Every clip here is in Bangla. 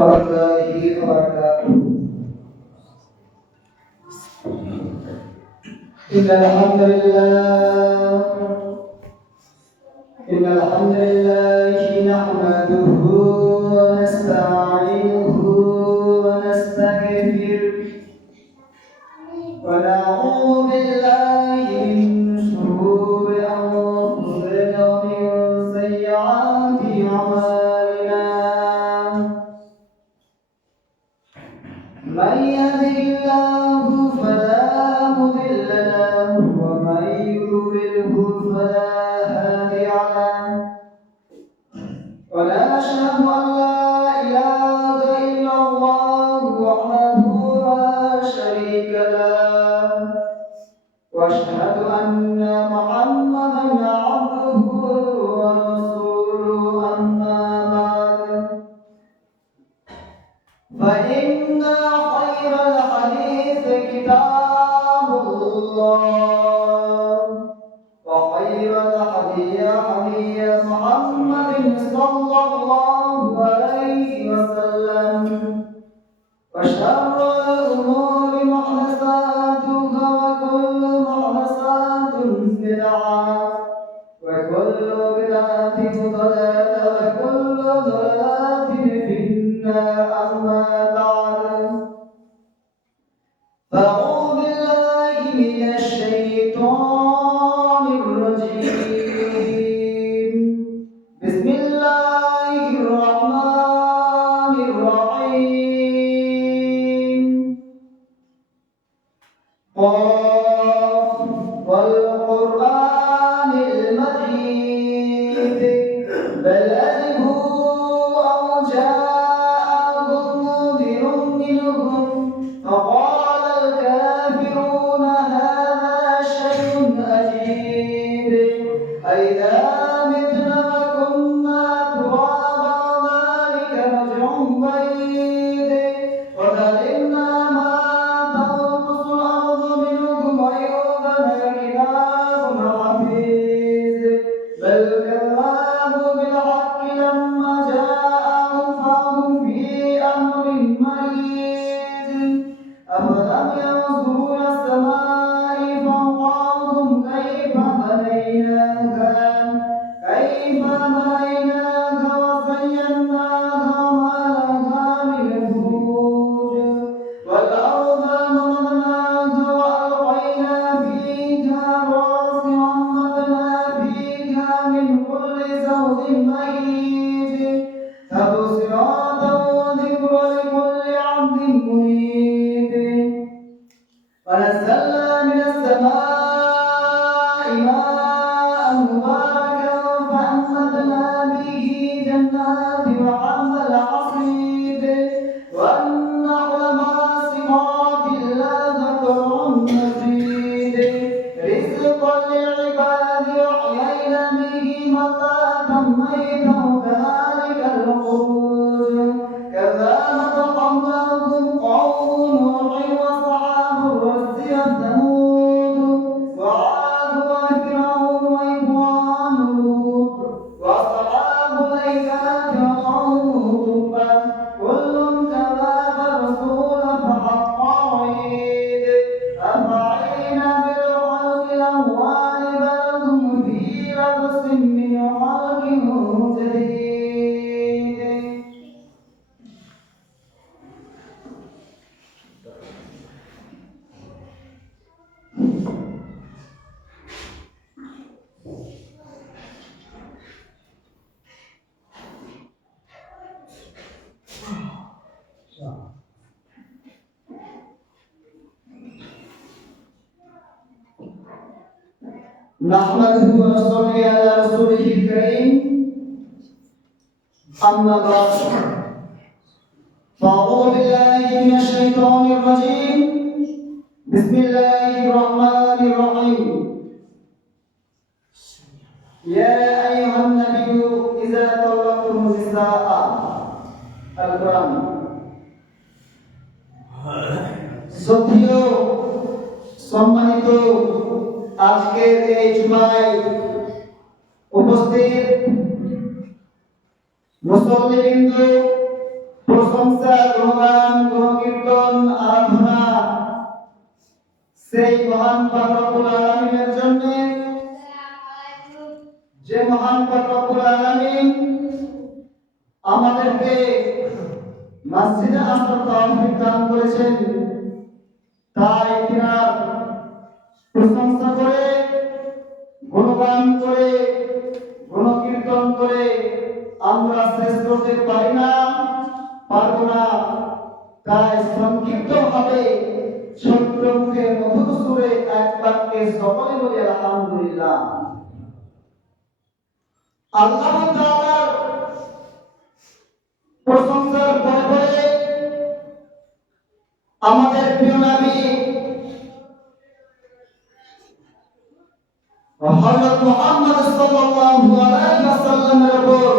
warahmatullahi wabarakatuh. Innal hamdalillah nahmaduhu wa nasta'inuhu wa nastaghfiruh wa na'udzu billahi min shururi anfusina wa min sayyiati a'malina. Man yahdihillahu fala mudilla lahu wa man yudlilhu fala hadiya lahu. Wa la ashhadu an la ilaha illallah wahdahu la sharika lahu wa ashhadu anna Muhammadan 'abduhu wa rasuluhu amma ba'd. Fa inna khairal hadithi kitabullah wa khairal hadiyi Muhammadin sallallahu alaihi wasallam wa syarrul umuri muhdatsatuha wa kullu muhdatsatin bid'ah wa kullu bid'atin dhalalah wa kullu dhalalatin finnar. Amma ba'd. A'udzu billahi minasy syaithanir rajim. Bismillahirrahmanirrahim. Qaf wal Qur'anil Majid. Bal ajibu aw ja'ahum mudhirun minhum faqala al-kafiruna hadha shay'un ajib. Aidha mitna wa kunna turaban dhalika raj'un ba'id. Wa dhalimna ma tanqusu al-ardu minhum wa yudana kitabun hafiz. Bal kadhabu bil haqqi lamma ja'ahum fahum fi amrin marid. أفلم ينظروا إلى السماء فوقهم كيف بنيناها وزيناها وما لها من فروج والأرض مددناها وألقينا فيها رواسي وأنبتنا فيها من كل زوج بهيج تبصرة وذكرى لكل عبد منيب. ونزلنا من السماء ماء مباركا فأنبتنا به جنات وحب الحصيد والنخل باسقات لا ذكر مفيد رزقا للعباد أحيينا به بلدة ميتا وكذلك الخروج. كذلك قومهم قوم نوح وأصحاب الرس وثمود وعاد وفرعون وإخوان لوط وأصحاب الأيكة وقوم تبع كل كذب الرسول فحق وعيد. أفعينا بالخلق الأول بل هم في لبس من خلق جديد. نحمده ونصلي على رسوله الكريم. أما بعد. فأعوذ بالله من الشيطان الرجيم. بسم الله الرحمن الرحيم. يا أيها النبي إذا طلقتم النساء. القرآن. শ্রদ্ধেয় সম্মানিত আজকের এই জুমায় উপস্থিত মুসল্লিবৃন্দ, প্রশংসা, গুণগান, গুণকীর্তন, আরাধনা সেই মহান পাক রব্বুল আলামিনের জন্য, যে মহান পাক রব্বুল আলামিন আমাদেরকে মসজিদে আসার তৌফিক দান করেছেন। তাই তিনার প্রশংসা করে, গুণগান করে, গুণকীর্তন করে আমরা শেষ করতে পারি না, পারবো না। তাই সংক্ষিপ্ত ভাবে ছোট্ট মুখে মধুর সুরে এক বাক্যে সকলে বলি আলহামদুলিল্লাহ। আল্লাহ তাআলার প্রশংসার পরে পরে আমাদের প্রিয় নবী হযরত মুহাম্মদ সাল্লাল্লাহু আলাইহি ওয়াসাল্লামের উপর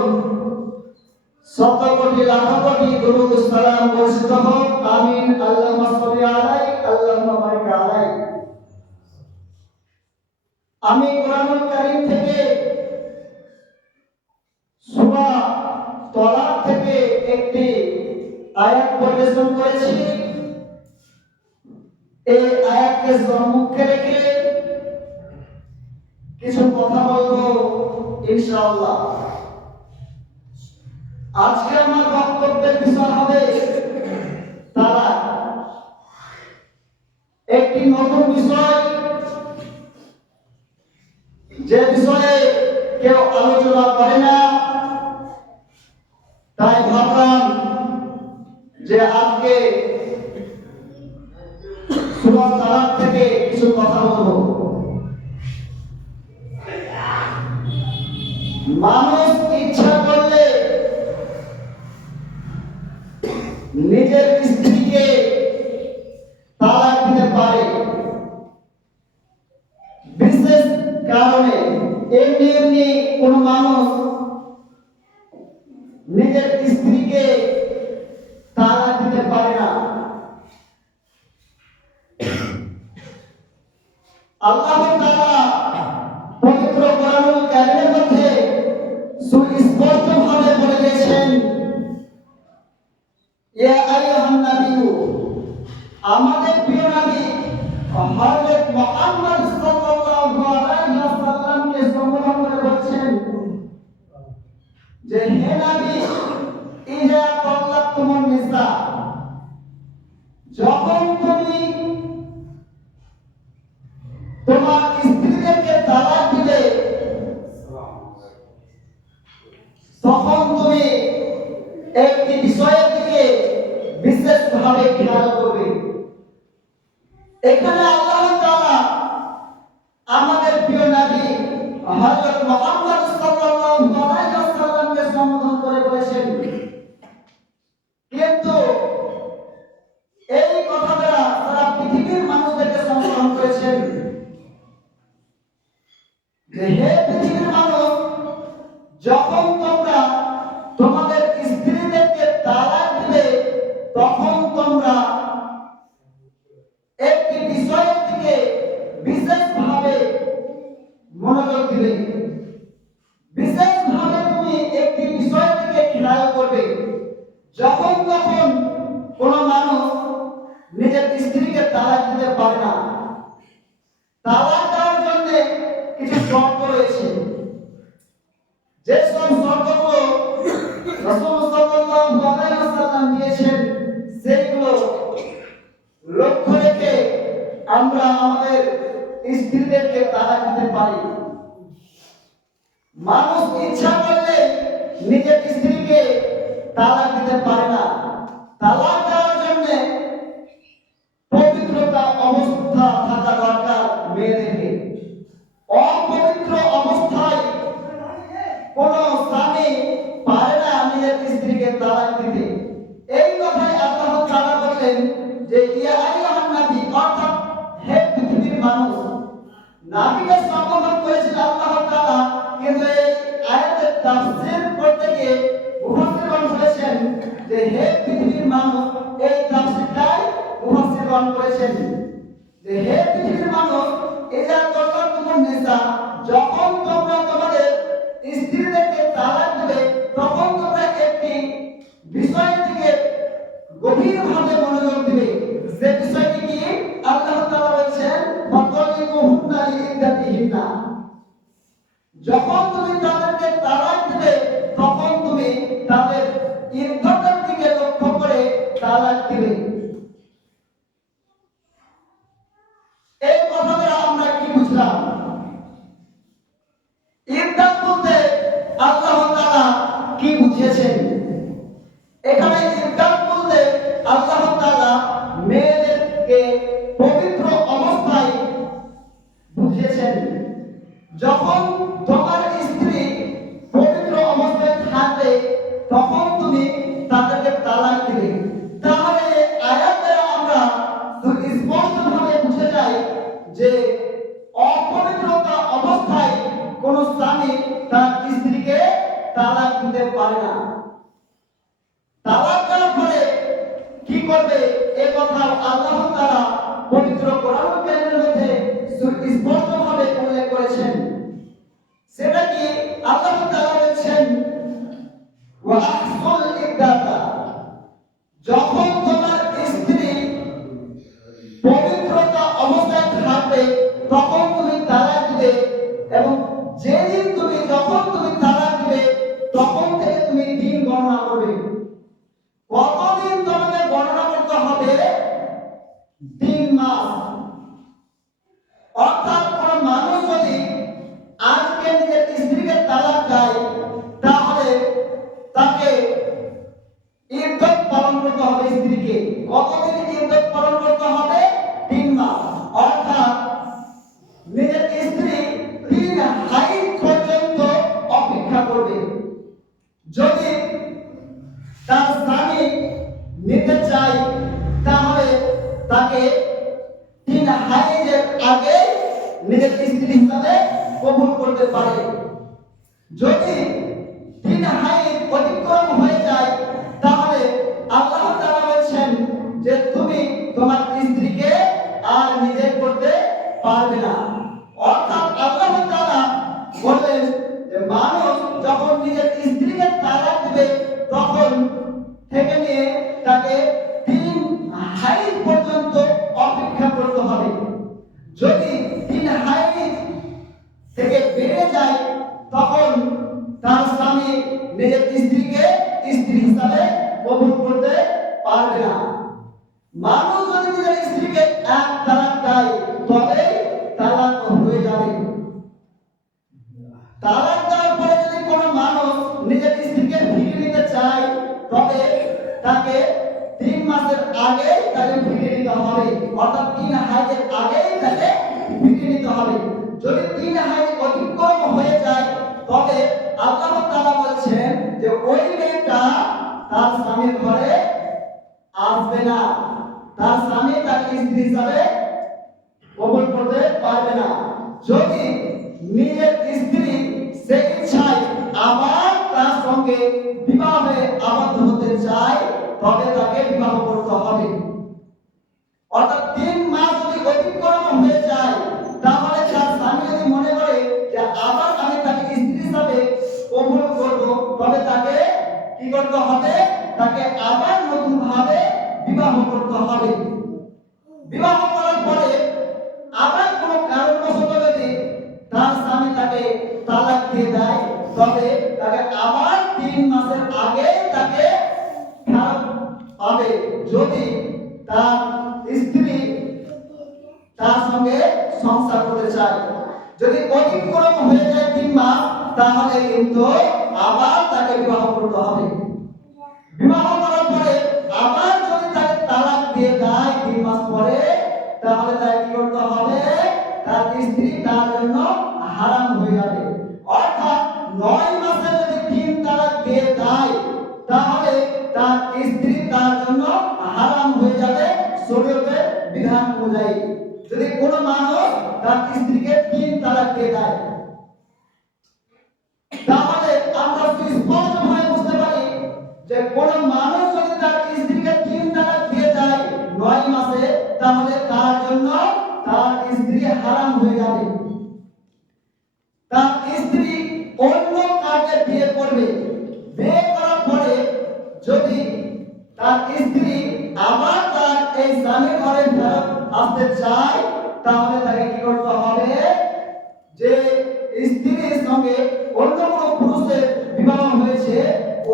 শত কোটি লাখ কোটি দুরূদ সালাম বর্ষিত হোক। আমিন। আল্লাহুম্মা সাল্লি আলাইহি, আল্লাহুম্মা বারিক আলাইহি। আমি কোরআনুল কারীম থেকে সূরা তলাক থেকে একটি আয়াত পরিবেশন করেছি। এই আয়াতকে সম্মুখে রেখে কিছু কথা বলবো ইনশাআল্লাহ। আজকে আমার বক্তব্যের বিষয় হবে তালাক। একটি নতুন বিষয়, যে বিষয়ে কেউ আলোচনা করে না। তাই ভাবলাম যে আজকে সূরা তালাক থেকে কিছু কথা বলবো। মানুষ ইচ্ছা করলে নিজের স্ত্রীকে তালাক দিতে পারে, বিশেষ কারণে। এমনি এমনি কোন মানুষ নিজের স্ত্রীকে তালাক দিতে পারে না। আল্লাহ তাআলা পবিত্র কোরআনুল কারীমের মধ্যে সুস্পষ্টভাবে বলে দিয়েছেন, ইয়া আইয়ুহান নাবিয়্যু, আমাদের প্রিয় নবী হযরত মুহাম্মদ সাল্লাল্লাহু আলাইহি ওয়াসাল্লামকে সম্বোধন করে বলছেন যে হে নবী, ইযা তাল্লাকতুমুন নিসা, যখন তুমি তোমার স্ত্রীদেরকে তালাক দিবে তখন তুমি একটি বিষয়ের দিকে বিশেষভাবে খেয়াল করবে। এখানে আল্লাহ তাআলা আমাদের প্রিয় নবী হযরত মুহাম্মদ সাল্লাল্লাহু আলাইহি ওয়াসাল্লামকে সম্বোধন করে বলেছেন, কিন্তু এই কথাটা সারা পৃথিবীর মানুষদেরকে সম্বোধন করেছেন যে হে পৃথিবীর মানুষ, যখন তোমরা তোমাদের স্ত্রীদেরকে তালাক দিবে তখন তোমরা একটি বিষয়ের দিকে বিশেষভাবে মনোযোগ দিবে, বিশেষভাবে তুমি একটি বিষয়ের দিকে খেয়াল করবে। যখন তখন কোন মানুষ নিজের স্ত্রীকে তালাক দিতে পারে না। তালাক দেওয়ার জন্য কিছু শর্ত রয়েছে। যে সব শর্তগুলো রাসূল সাল্লাল্লাহু আলাইহি ওয়াসাল্লাম দিয়েছেন সেইগুলো লক্ষ্য রেখে আমরা আমাদের স্ত্রীদেরকে তালাক দিতে পারি। মানুষ ইচ্ছা করলে নিজের স্ত্রীকে তালাক দিতে পারে না। তালাক দেওয়ার জন্য পবিত্রতা অবস্থা থাকা দরকার মেয়েদেরকে। অপবিত্র অবস্থায় কোন স্বামী পারে না নিজের স্ত্রীকে তালাক দিতে। এই কথাই আল্লাহ তাআলা বলেন যে ইয়া আইয়ুহান নবী, অর্থাৎ হে পৃথিবীর মানুষ। নবীকে সম্বোধন করেছেন আল্লাহ তাআলা, কিন্তু এই আয়াতের তাফসীর করতে গিয়ে মুফাসসিরগণ বলেছেন যে হে পৃথিবীর মানুষ। এই তাফসীরটাই মুফাসসিরগণ করেছেন যে হে পৃথিবীর মানুষ, ইযা তাল্লাকতুমুন নিসা, যখন তোমরা তোমাদের স্ত্রীদেরকে তালাক দিবে তখন তোমরা একটি বিষয়ের দিকে তালাক দিবে। এই কথা দ্বারা আমরা কি বুঝলাম? ইদ্দাত বলতে আল্লাহ তাআলা কি বুঝিয়েছেন? এখানে ইদ্দাত বলতে আল্লাহ তাআলা মেয়েদেরকে পবিত্র অবস্থায় বুঝিয়েছেন। যখন তোমার স্ত্রী পবিত্র অবস্থায় থাকবে তখন তুমি তাদেরকে তালাক দিবে। তাহলে আয়াত দ্বারা আমরা স্পষ্টভাবে বুঝে যাই যে অপবিত্রতা অবস্থায় কোন স্বামী তার স্ত্রীকে তালাক দিতে পারে না। তালাক দেওয়ার পরে কি করবে এই কথা আল্লাহ তাআলা পবিত্র কোরআন কারীমের মধ্যে স্পষ্টভাবে উল্লেখ করেছেন। সেটা কি? আল্লাহ তাআলা বলেছেন ওয়া আহসুল ইদ্দাতা, যখন তোমার স্ত্রী পবিত্রতা অবস্থায় থাকবে তখন তুমি তালাক দিবে, এবং যেদিন যখন তুমি তালাক দিবে তখন থেকে তুমি দিন গণনা করবে। কতদিন তোমাকে গণনা করতে হবে? 3 মাস। অর্থাৎ কোন মানুষ যদি আজকে নিজের স্ত্রীকে তালাক দেয় তাহলে তাকে ইদ্দত পালন করতে হবে। স্ত্রীকে কতদিন ইদ্দত পালন করতে হবে? 3 মাস। অর্থাৎ নিজের স্ত্রী 3 হাইজ পর্যন্ত অপেক্ষা করবে। যদি তার স্বামী নিতে চায় তাহলে তাকে 3 হাইজের আগে নিজের স্ত্রী হিসাবে কবুল করতে পারে। যদি 3 হাইজ অতিক্রম হয়ে যায় তাহলে আল্লাহ তাআলা বলেছেন যে তুমি তোমার স্ত্রীকে আর নিজে করতে পারবে না। অর্থাৎ আল্লাহ তাআলা বললেন যে মানুষ যখন নিজের স্ত্রীকে তালাক দিবে তখন থেকে নিয়ে তাকে 3 হাইজ পর্যন্ত অপেক্ষা করতে হবে। যদি 3 হাইজ থেকে বেড়ে যায় তখন তার স্বামী নিজের স্ত্রীকে স্ত্রী হিসাবে কবুল করতে পারবে না। মানুষ যদি নিজের স্ত্রীকে এক তালাক দেয় তবে তালাক হয়ে যাবে। তালাক দেওয়ার পরে যদি কোনো মানুষ নিজের স্ত্রীকে ফিরিয়ে নিতে চায় তবে তাকে 3 মাসের আগে তাকে ফিরিয়ে নিতে হবে। অর্থাৎ 3 হাইজের আগে তাকে ফিরিয়ে নিতে হবে। যদি 3 হাইজ অতিক্রম হয়ে যায় তবে আল্লাহ তাআলা বলেছেন যে ওই মেয়েটা তার স্বামীর ঘরে আসবে না, তার স্বামী তাকে স্ত্রী হিসাবে কবুল করতে পারবে না। যদি নিজের স্ত্রী সেই ইচ্ছায় আবার তার সঙ্গে বিবাহে আবদ্ধ হতে চায় তবে তাকে বিবাহ করতে হবে। অর্থাৎ 3 মাস যদি অতিক্রম হয়ে যায় তাহলে তার স্বামী যদি মনে করে যে আবার আমি তাকে স্ত্রী হিসাবে কবুল করব তবে তাকে কি করতে হবে? তাকে আবার নতুন ভাবে বিবাহ করতে হবে। বিবাহ করার পরে আবার কোনো কারণবশত যদি তার স্বামী তাকে তালাক দিয়ে দেয় তবে তাকে আবার 3 মাসের আগে তাকে ফেরত পাবে যদি তার স্ত্রী তার সঙ্গে সংসার করতে চায়। যদি অতিক্রম হয়ে যায় 3 মাস তাহলে কিন্তু আবার তাকে বিবাহ করতে হবে। বিবাহ করার পরে আবার যদি তাকে তালাক দিয়ে দেয় 3 মাস পরে তাহলে তাকে কি করতে হবে? তার স্ত্রী তার জন্য হারাম হয়ে যাবে। অর্থাৎ 9 মাসে যদি 3 তালাক দিয়ে দেয় তাহলে তার স্ত্রী তার জন্য হারাম হয়ে যাবে শরীয়তের বিধান অনুযায়ী। যদি কোনো মানুষ তার স্ত্রীকে 3 তালাক দিয়ে দেয় তাহলে আমরা স্পষ্টভাবে বুঝতে পারি যে কোনো মানুষ যদি তার স্ত্রীকে 3 তালাক দিয়ে দেয় 9 মাসে তাহলে তার জন্য তার স্ত্রী হারাম হয়ে যাবে। তার স্ত্রী অন্য কাউকে বিয়ে করবে। বিয়ে করার পরে যদি তার স্ত্রী আবার তার এই স্বামীর ঘরে ফেরত আসতে চায় তাহলে তাকে কি করতে হবে? যে স্ত্রীর সঙ্গে অন্য কোনো পুরুষের বিবাহ হয়েছে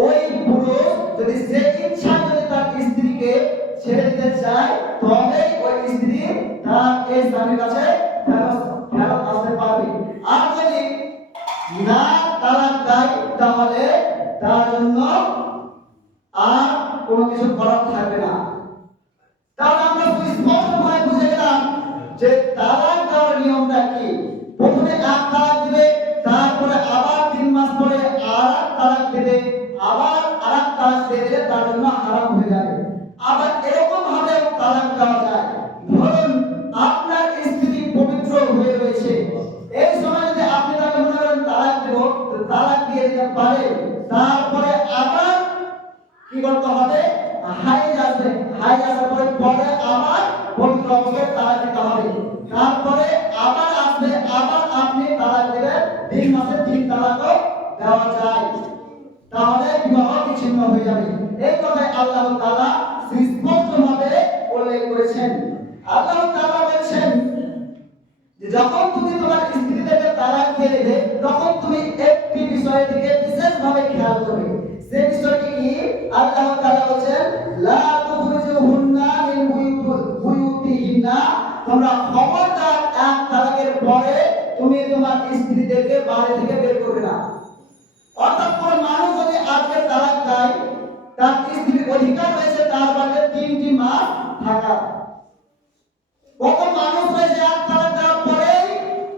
ওই পুরুষ যদি সে ইচ্ছা যদি তার স্ত্রীকে স্ত্রীকে ছেড়ে দিতে চায় তবে ওই স্ত্রী তার এই স্বামীর কাছে ফেরত আসতে পারবে। আর যদি না তালাক দেয় তাহলে তার জন্য আর কোনো কিছু করার থাকবে না। তাহলে আমরা স্পষ্টভাবে বুঝে গেলাম যে তালাক দেওয়ার নিয়মটা কি। প্রথমে এক তালাক দিবে, তারপরে আবার 3 মাস পরে আর এক তালাক দেবে, আবার আর এক তালাক দিয়ে দিলে তার জন্য হারাম হয়ে যাবে। আবার এরকম ভাবে তালাক দেওয়া যায়, ধরুন আপনার স্ত্রী পবিত্র হয়ে রয়েছে, এই সময় যদি আপনি তাকে মনে করেন তালাক দেব, তালাক দিয়ে দিতে পারে, তারপরে আবার কি করতে হবে, হাইজ আসবে, হাইজ আসার পরে আবার পবিত্র অবস্থায় তালাক দিতে হবে, তারপরে আবার আসবে, আবার আপনি তালাক দেবেন, 3 মাসে 3 তালাকও দেওয়া যায়, তাহলে বিবাহ বিচ্ছিন্ন হয়ে যাবে। এই কথাই আল্লাহ তাআলা স্পষ্টভাবে উল্লেখ করেছেন। আল্লাহ তাআলা বলেছেন যে যখন তুমি তোমার স্ত্রীদেরকে তালাক দিয়ে দেবে তখন তুমি একটি বিষয়ের দিকে বিশেষভাবে খেয়াল করবে। সেই বিষয়টি কি? আল্লাহ তাআলা বলেন লা তুখরিজুহুন্না মিন বুয়ুতিহিন্না, তোমরা খবরদার এক তালাকের পরে তুমি তোমার স্ত্রীদেরকে বাড়ি থেকে বের করবে না। অর্থাৎ কোন মানুষ যদি আজকে তালাক দেয়, তার স্ত্রীর অধিকার রয়েছে তার বাড়িতে 3টি মাস থাকা। কত মানুষ রয়েছে এক তালাক দেওয়ার পরে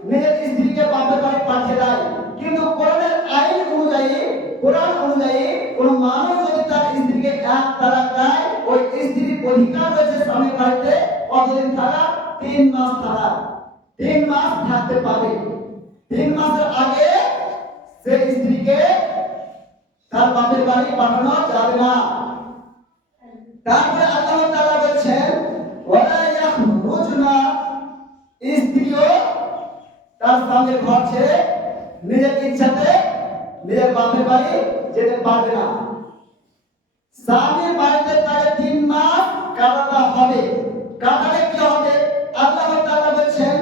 নিজের স্ত্রীকে বাপের বাড়ি পাঠিয়ে দেয়, কিন্তু কোরআনের আইন অনুযায়ী, কোরআন অনুযায়ী কোন মানুষ যদি তার স্ত্রীকে এক তালাক দেয়, ওই স্ত্রীর অধিকার রয়েছে স্বামীর বাড়িতে কতদিন থাকা? 3 মাস থাকা। 3 মাস থাকতে পারে। 3 মাসের আগে সেই স্ত্রীকে তার বাপের বাড়ি পাঠানো যাবে না। তারপরে আল্লাহ তাআলা বলেছেন ওয়ালা ইয়াখরুজনা, স্ত্রীও তার স্বামীর ঘর ছেড়ে নিজের ইচ্ছাতে নিজের বাপের বাড়ি যেতে পারবে না। স্বামীর বাড়িতে তাকে 3 মাস কাটাতে হবে। কাটালে কি হবে? আল্লাহ তাআলা বলেছেন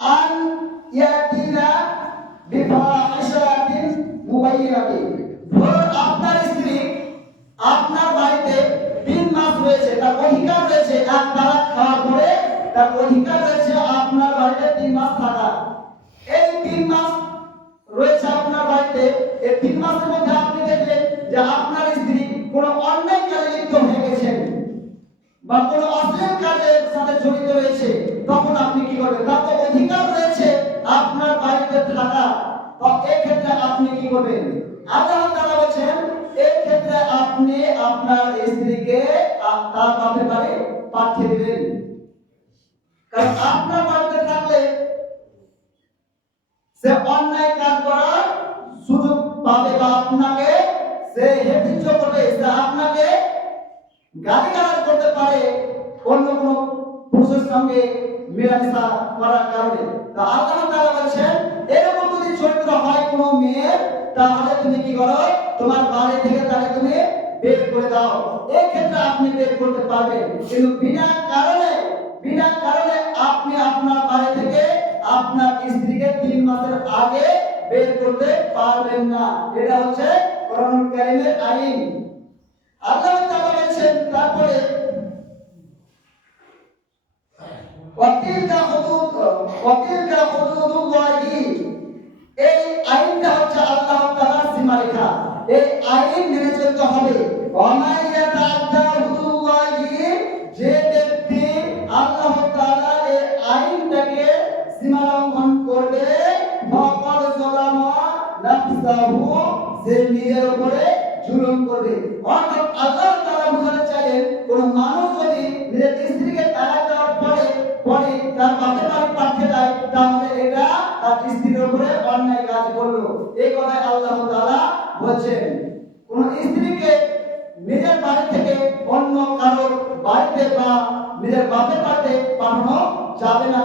আন ইয়াতিনা বিফাহিশাতিন মুবাইয়িনাতিন, ধরুন আপনার স্ত্রী আপনার বাড়িতে 3 মাস রয়েছে, তার অধিকার রয়েছে এক তালাক খাওয়ার পরে তার অধিকার রয়েছে আপনার বাড়িতে 3 মাস থাকা। এই 3 মাস রয়েছে আপনার বাড়িতে, এই 3 মাসের মধ্যে আপনি দেখলেন যে আপনার স্ত্রী কোনো অন্যায় কাজে লিপ্ত হয়ে গেছেন বা কোনো অশ্লীল কাজের সাথে জড়িত রয়েছে, তখন আপনি কি করবেন? তার তো অধিকার রয়েছে আপনার বাড়িতে থাকা, তো এই ক্ষেত্রে আপনি কি করবেন? আল্লাহ তাআলা বলেন এই ক্ষেত্রে আপনি আপনার স্ত্রীকে তার বাপের বাড়ি পাঠিয়ে দিবেন। কারণ আপনার বাড়িতে থাকলে সে অন্যায় কাজ করার সুযোগ পাবে বা আপনাকে সে হেফিজ করবে, সে আপনাকে গালিগালাজ করতে পারে অন্য কোনো পুরুষের সঙ্গে মেলামেশা করার কারণে। তা আল্লাহ তাআলা বলেন এরকম যদি চরিত্র হয় কোনো মেয়ের, তাহলে তুমি কি করো? তোমার বাড়ি থেকে তাকে তুমি বের করে দাও। এই ক্ষেত্রে আপনি বের করতে পারবেন, কিন্তু বিনা কারণে আপনি আপনার বাড়ি থেকে আপনার স্ত্রীকে 3 মাসের আগে বের করতে পারবেন না। এটা হচ্ছে কোরআনুল কারীমের আইন। আল্লাহ তাআলা বলেন তারপরে ওয়াতিলকা হুদুদুল্লাহি, এই আইনটা হচ্ছে আল্লাহ তাআলার সীমারেখা, এই আইন মেনে চলতে হবে। ওয়ামাইয়াতাআদ্দা হুদুদুল্লাহি, যে ব্যক্তি আল্লাহ তাআলার এই আইনটাকে সীমা লঙ্ঘন করবে, ফাকাদ যালামা নাফসাহু, সে নিজের উপরে জুলুম করবে। অর্থাৎ আল্লাহ তাআলা বোঝাতে চাইলেন কোন মানুষ যদি নিজের স্ত্রীকে তালাক দেওয়ার পরে তার বাপের বাড়ি পাঠিয়ে দেয়, তাহলে এটা তার স্ত্রীর উপরে অন্যায় কাজ করলো। এই কথাই আল্লাহ তাআলা বলেন কোন স্ত্রীকে নিজের বাড়ি থেকে অন্য কারোর বাড়িতে বা নিজের বাপের বাড়িতে পাঠানো যাবে না।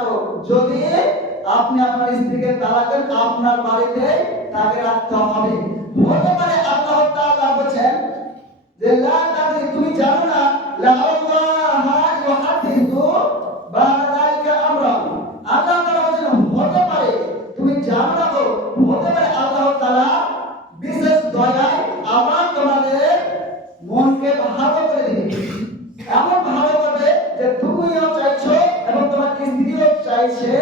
যদি আপনি আপনার স্ত্রীকে তালাক দেন, আপনার বাড়িতে তাকে রাখতে হবে। হতে পারে আল্লাহ তাআলা বলেন যে লা তাদরি, তুমি জানো না, লা আল্লাহা ইউহাদিসু বা'দা যালিকা আমরান। আল্লাহ তাআলা বলেন হতে পারে, তুমি জানো না, হতে পারে আল্লাহ তাআলা বিশেষ দয়ায় আবার তোমাদের মনকে চাইছে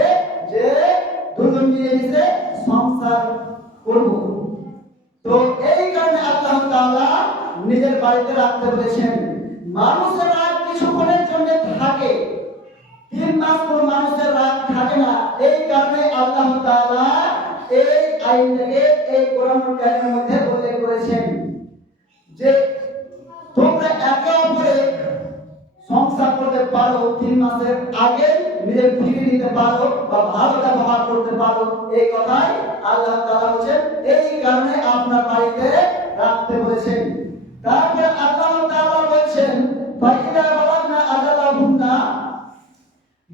যে দুজন মিলেমিশে সংসার করব। তো এই কারণে আল্লাহ তাআলা নিজের বাড়িতে রাখতে বলেছেন। মানুষের রাগ কিছুক্ষণের জন্য থাকে, 3 মাস কোন মানুষের রাগ থাকে না। এই কারণে আল্লাহ তাআলা এই আইনটাকে এই কোরআনুল কারীমের মধ্যে উল্লেখ করেছেন যে তোমরা একে অপরে সংসার করতে পারো, 3 মাসের আগে নিজের ফিরিয়ে নিতে পারো বা ভালো ব্যবহার করতে পারো। এই কথাই আল্লাহ তাআলা বলেছেন, এই কারণে আপনার বাড়িতে রাখতে বলেছেন। তারপরে আল্লাহ তাআলা বলেছেন ফাইদা বালাগনা আজালাহুন্না,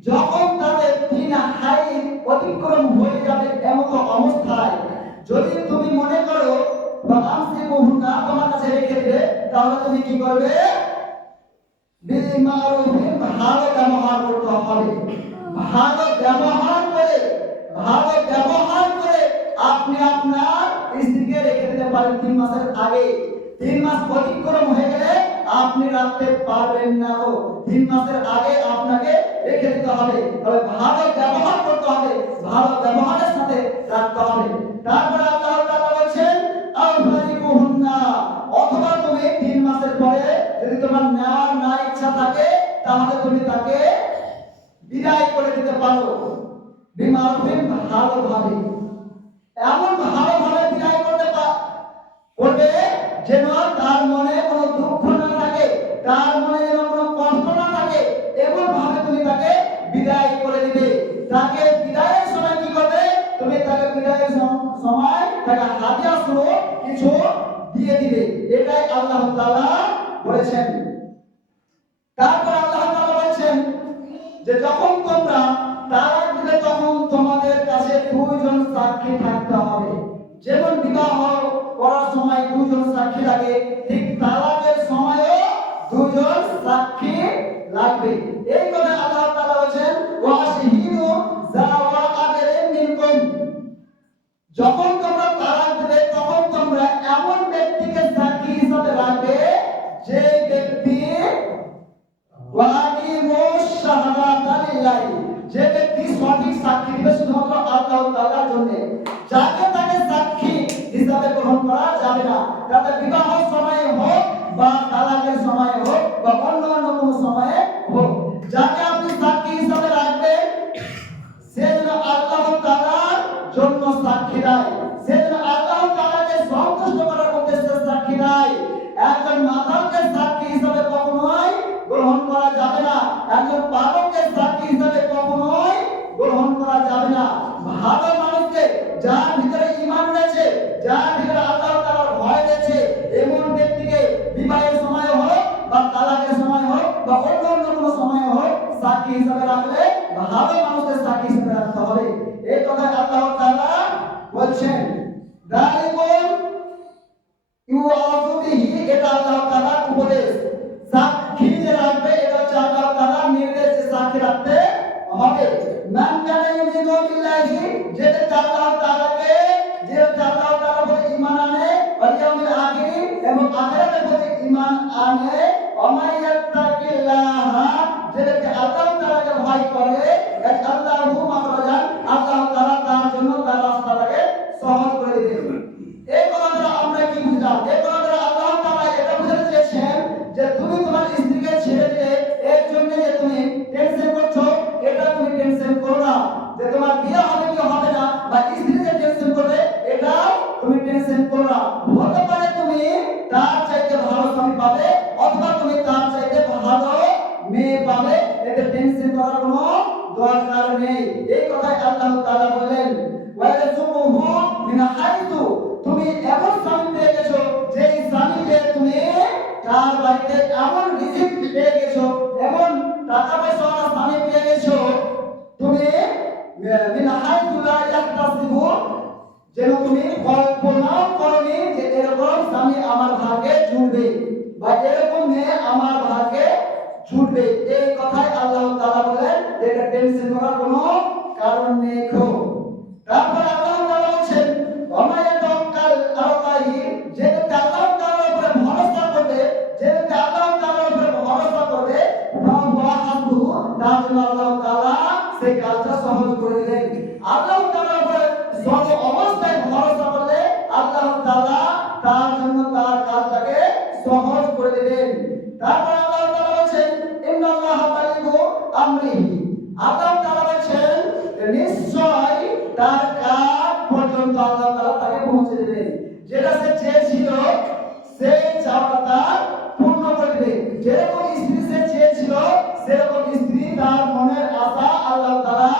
যখন তাদের 3 হাইজ অতিক্রম হয়ে যাবে এমন অবস্থায় যদি তুমি মনে করো বা আমসিকুহুন্না তোমার কাছে রেখে দিবে, তাহলে তুমি কি করবে? বিমারুফিন, ভালো ব্যবহার করতে হবে। ভালো ব্যবহার করে আপনি আপনার স্ত্রীকে রেখে দিতে পারেন 3 মাসের আগে। 3 মাস অতিক্রম হয়ে গেলে আপনি রাখতে পারবেন না। 3 মাসের আগে আপনাকে রেখে দিতে হবে, তবে ভালো ব্যবহার করতে হবে, ভালো ব্যবহারের সাথে রাখতে হবে। তারপরে আল্লাহ তাআলা বলেছেন আউফারিকুহুন্না, অথবা তুমি 3 মাসের পরে যদি তোমার না ইচ্ছা থাকে তাহলে তুমি তাকে বিদায় করে দিতে পারো। বিমারুফিন, ভালোভাবে, এমন ভালোভাবে বিদায় করবে যেন তার মনে কোনো দুঃখ না থাকে, তার মনে যেন কোনো কষ্ট না থাকে, এমন ভাবে তুমি তাকে বিদায় করে দিবে। তাকে বিদায়ের সময় কি করবে? তুমি তাকে বিদায়ের সময় তাকে হাদিয়া স্বরূপ কিছু দিয়ে দিবে। এটাই আল্লাহ তাআলা বলেছেন। তারপর আল্লাহ তাআলা বলেছেন যে যখন তোমরা তালাক দিবে তখন তোমাদের কাছে 2 জন সাক্ষী থাকতে হবে। যেমন বিবাহ করার সময় 2 জন সাক্ষী লাগে, ঠিক তালাকের সময়ও 2 জন সাক্ষী লাগবে। এই কথা আল্লাহ তাআলা বলেছেন ওয়াশহিদু যাওয়া আদালিন মিনকুম, যখন তোমরা তালাক দিবে তখন তোমরা এমন ব্যক্তিকে সাক্ষী হিসেবে রাখবে যে ব্যক্তি ওয়াকিমুশ শাহাদাতা লিল্লাহি, যে ব্যক্তি সঠিক সাক্ষী দিবে শুধুমাত্র আল্লাহ তাআলার জন্য। যাকে তাকে সাক্ষী হিসাবে গ্রহণ করা যাবে না, তাতে বিবাহ সময়ে হোক বা তালাকের সময়ে হোক বা অন্য কোনো সময়ে হোক। যাকে আপনি সাক্ষী হিসাবে রাখবেন সে যেন আল্লাহ তাআলার জন্য সাক্ষী দেয়, সে যেন আল্লাহ তাআলাকে সন্তুষ্ট করার উদ্দেশ্যে সাক্ষী দেয়। একজন মাতালকে সাক্ষী হিসাবে কখনোই গ্রহণ করা যাবে না, একজন পাগলকে সাক্ষী হিসাবে কখনোই গ্রহণ করা যাবে না। ভালো মানুষকে, যার ভিতরে ঈমান রয়েছে, যার ভিতরে আল্লাহ তাআলার ভয় রয়েছে, এমন ব্যক্তিকে বিবাহের সময় হোক বা তালাকের সময় হোক বা অন্য কোনো সময় হোক সাক্ষী হিসাবে রাখলে ভালো মানুষের সাক্ষী হিসাবে রাখতে হবে। এই কথা আল্লাহ তাআলা বলছেন দালিকুম ইউআযু বিহি, এটা আল্লাহ তাআলার উপদেশ। সাক্ষী যে রাখবে এটা হচ্ছে আল্লাহ তাআলার নির্দেশ, সাক্ষী রাখতে হবে। মান কানা ইউমিনু বিল্লাহি, যে আল্লাহ তাআলাকে, যে আল্লাহ তাআলার প্রতি ঈমান আনে, ওয়াল ইয়াউমিল আখির এবং আখিরাতের প্রতি ঈমান আনে, ওয়ামাইয়াত্তাকিল্লাহ, যে আল্লাহ তাআলাকে ভয় করে, আল্লাহু মাখরাজান, আল্লাহ তাআলা তার জন্য তার রাস্তাটাকে সহজ করে দিবেন। এই কথা দ্বারা আমরা কি বুঝলাম? এই কথা দ্বারা আল্লাহ তাআলা এটা বোঝাতে চেয়েছেন যে তুমি তোমার স্ত্রীকে ছেড়ে দিলে এর জন্য যে তুমি টেনশন করছো, এটা তুমি টেনশন করো না। যে তোমার বিয়ে হবে কি হবে না বা স্ত্রী যে টেনশন করবে, এটা তুমি টেনশন করো না। হতে পারে তুমি তার চাইতে ভালো স্বামী পাবে অথবা তুমি তার চাইতে ভালো মেয়ে পাবে, এটা টেনশন করার কোনো দরকার নেই। এই কথাই আল্লাহ তাআলা বলেন ওয়ায়ারযুকুহু মিন হাইতু, তুমি এমন স্বামী পেয়ে গেছো যে স্বামীকে তুমি তার বাড়িতে এমন রিজিক পেয়ে গেছো, এমন টাকা পয়সা স্বামী পেয়ে গেছো, তুমি মিন হাইতু লা ইয়াহতাসিবু, যেন তুমি কল্পনাও করনি যে এরকম স্বামী আমার ভাগ্যে জুটবে বা এরকম মেয়ে আমার ভাগ্যে জুটবে। এই কথাই আল্লাহ তাআলা বলেন যে এটা টেনশন করার কোনো কারণ নেই। তারপর আল্লাহ তাআলা বলেন ওয়ামায়াতাওয়াক্কাল আলাল্লাহি, যে আল্লাহ তাআলার উপরে ভরসা করবে, যে আল্লাহ তাআলার উপরে ভরসা করবে, ফাহুয়া হাসবুহু, তার জন্য আল্লাহ তাআলা সেই কাজটা সহজ করে দেবেন। তারপর আল্লাহ তাআলা বলেন ইন্নাল্লাহা বালিগু আমরিহি, আল্লাহ তাআলা বলেন নিশ্চয় তার কাজ পর্যন্ত আল্লাহ তাআলা তাকে পৌঁছে দেবেন। যেটা সে চেয়েছিল সেই চাওয়াটা পূর্ণ করে দেবে। যেরকম স্ত্রী সে চেয়েছিল সেরকম স্ত্রী তার মনের আশা আল্লাহ তাআলা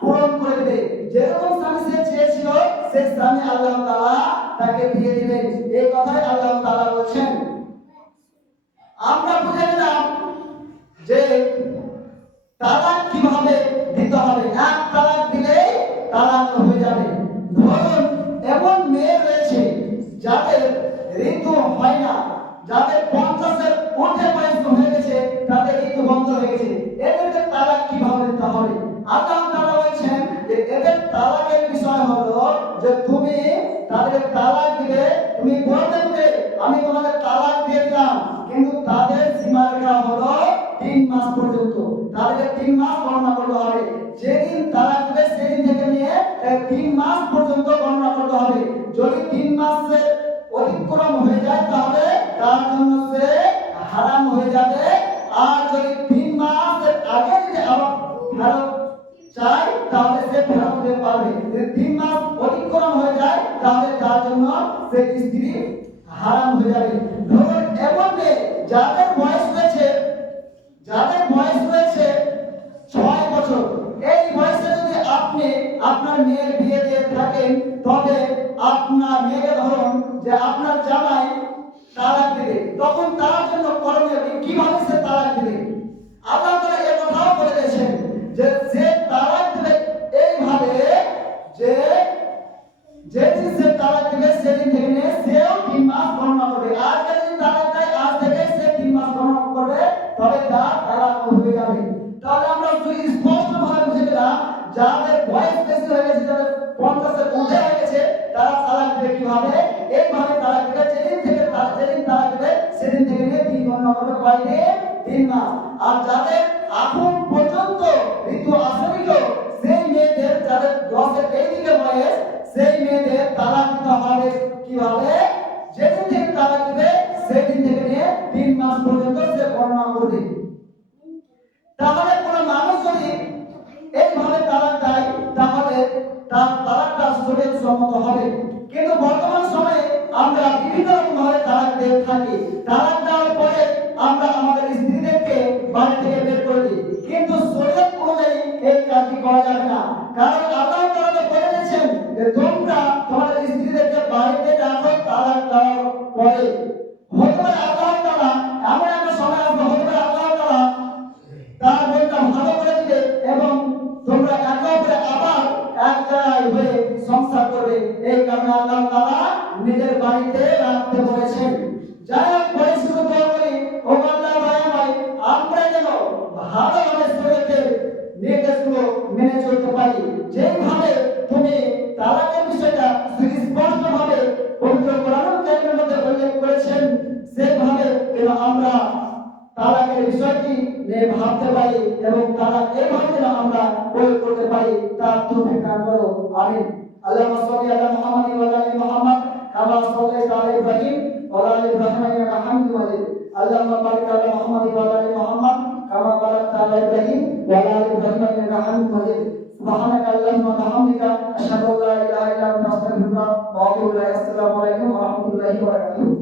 পূরণ করে দেবে। যেরকম স্বামী সে চেয়েছিল সেই স্বামী আল্লাহ তাআলা তাকে দিয়ে দিবেন। এই কথাই আল্লাহ তাআলা বলেন। আমরা বুঝে নিলাম যে তালাক কিভাবে দিতে হবে। এক তালাক দিলেই তালাক হয়ে যাবে। ধরুন এমন মেয়ে রয়েছে যাদের ঋতু হয় না, যাদের 50-এর ঊর্ধ্বে বয়স হয়ে গেছে, তাদের ঋতু বন্ধ হয়ে গেছে, এদেরকে তালাক কিভাবে দিতে হবে? আল্লাহ তাআলা বলেন যে এদের তালাকের বিষয় হলো যে তুমি তাদের তালাক দিবে, তুমি বলতে যে আমি তোমাদের তালাক দিয়ে দিলাম, কিন্তু তাদের সীমারেখা হলো 3 মাস পর্যন্ত। তাদেরকে 3 মাস গণনা করতে হবে। যেদিন তালাক দিবে সেদিন থেকে নিয়ে 3 মাস পর্যন্ত গণনা করতে হবে। যদি 3 মাসের অতিক্রম হয়ে যায় তাহলে তার জন্য সে হারাম হয়ে যাবে। আর যদি 3 মাসের আগে যদি ফেরত চাই তাহলে সে ফেরত দিতে পারবে। যদি 3 মাস অতিক্রম হয়ে যায় তাহলে তার জন্য সে স্ত্রী হারাম হয়ে যাবে। ধরুন এমন মেয়ে যাদের বয়স রয়েছে 6 বছর, এই বয়সে যদি আপনি আপনার মেয়ের বিয়ে দিয়ে থাকেন তবে আপনার মেয়েকে ধরুন যে আপনার জামাই তালাক দিবে, তখন তার জন্য করণীয় কিভাবে সে তালাক দিবে? আল্লাহ তাআলা এই কথাও বলে দিয়েছেন যে সে তালাক দিবে এইভাবে যে যেদিন সে তালাক দিবে সেদিন থেকে নিয়ে সেও 3 মাস গণনা করবে। আর যদি তালাক দেয় আজ থেকে সে 3 মাস গণনা করবে, তবে তার তালাক হয়ে যাবে। তাহলে আমরা স্পষ্টভাবে বুঝে গেলাম যাদের বয়স বেশি হয়ে গেছে, যাদের 50-এর ঊর্ধ্বে হয়ে গেছে, তারা তালাক দিবে কিভাবে? এইভাবে তালাক দিবে যেদিন তালাক দিবে সেদিন থেকে নিয়ে 3 গণনা করবে, কয়দিন? 3 মাস। আর যাদের এখন পর্যন্ত ঋতু আসেনি তো সেই মেয়েদের, যাদের 10-এর এইদিকে বয়স, সেই মেয়েদের তালাক দিতে হবে কিভাবে? যেদিন থেকে তালাক দিবে সেদিন থেকে নিয়ে 3 মাস পর্যন্ত সে গণনা করবে। তাহলে কোন মানুষ যদি এইভাবে তালাক দেয় তাহলে তার তালাকটা শরীয়ত সম্মত হবে। কিন্তু বর্তমান সময়ে আমরা বিভিন্ন রকম ভাবে তালাক দিয়ে থাকি। তালাক দেওয়ার পরে আমরা আমাদের স্ত্রীদেরকে বাড়ি থেকে বের করে দিই, কিন্তু শরীয়ত অনুযায়ী এই কাজটি করা যাবে না। কারণ আল্লাহ তাআলা বলে দিয়েছেন যে তোমরা তোমাদের স্ত্রীদেরকে বাড়িতে রাখো তালাক দেওয়ার পরে। হতে পারে আল্লাহ তাআলা এমন একটা সময় আসবে, হতে পারে আল্লাহ তাআলা তার মনটা ভালো করে দিবে এবং তোমরা একে অপরে আবার এক জায়গায় হয়ে সংসার করবে। এই কারণে আল্লাহ তাআলা নিজের বাড়িতে রাখতে বলেছেন। যাই হোক, পরিশুদ্ধ করি ও আল্লাহ ভাই, আমরা যেন ভালোভাবে শরীয়তের নির্দেশগুলো মেনে চলতে পারি। যেভাবে তুমি তালাকের বিষয়টা সুস্পষ্টভাবে পবিত্র কোরআনুল কারীমের মধ্যে উল্লেখ করেছেন, সেভাবে যেন আমরা তালাকের বিষয়টি নিয়ে ভাবতে পারি এবং তালাক এইভাবে যেন আমরা প্রয়োগ করতে পারি, তার তৌফিক দান করো। আমিন। আল্লাহুম্মা সাল্লি আলা মুহাম্মাদিন ওয়া আলা আলি মুহাম্মাদ কামা সাল্লাইতা আলা ইব্রাহিম ওয়া আলা আলি ইব্রাহিম ইন্নাকা হামিদুম মাজিদ। আল্লাহুম্মা বারিক আলা মুহাম্মাদিন ওয়া আলা আলি মুহাম্মাদ কামা বারাকতা আলা ইব্রাহিম ওয়া আলা আলি ইব্রাহিম ইন্নাকা হামিদুম মাজিদ। সুবহানাকা আল্লাহুম্মা ওয়া বিহামদিকা আশহাদু আল্লা ইলাহা ইল্লা আনতা আস্তাগফিরুকা ওয়া আতুবু ইলাইক। আসসালামু আলাইকুম ওয়া রাহমাতুল্লাহি ওয়া বারাকাতুহু।